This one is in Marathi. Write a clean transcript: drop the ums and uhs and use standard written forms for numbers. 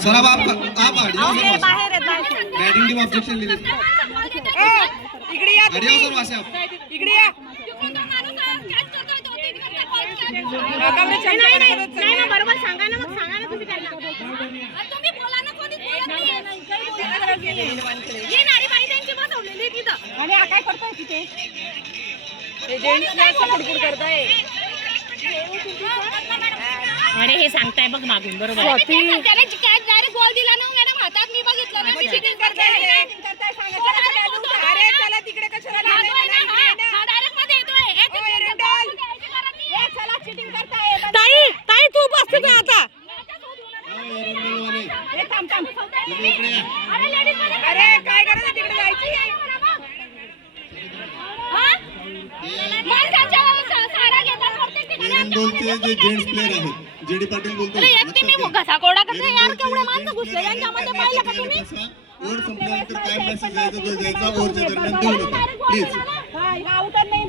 सर अब आप बाहेर बैटिंग टीम ऑब्जेक्शन ले लेते इकडे या हरिया सर वासे आप इकडे या नाही ना बरोबर सांगा ना मग सांगा ना तुम्ही त्यांना तुम्ही बोला ना कोणी बोलत नाही ही नारी बाई त्यांची बसवलेली तिथं आणि हा काय करतोय तिथे ते जेंट्सला सपोर्ट करताय अरे हे सांगताय बघ मागून बरोबर त्याने कॅच डायरेक्ट बॉल दिला ना मॅडम हातात मी बघितलं ना मी चिटिंग करताय अरे चला तिकडे कशाला हा डायरेक्ट मध्ये येतोय चला चिटिंग करताय ताई ताई तू बस तिथे आता हे थांब थांब अरे लेडीज मध्ये अरे काय करायचं तिकडे जायची हां मार त्याच्या सारा घेतात वरती तिकडे दोनचे जे जेंट्स प्लेयर आहेत जेडी पाटील बोलतो अरे एकटी मी घसा कोडा करते यार केवढे माणसं घुसले यांच्यामध्ये पाहिलं का तुम्ही ओव्हर संपल्यानंतर काय मेसेज द्यायचा तो द्यायचा ओव्हरच्या दरम्यान देऊ नका प्लीज हां आउट नाही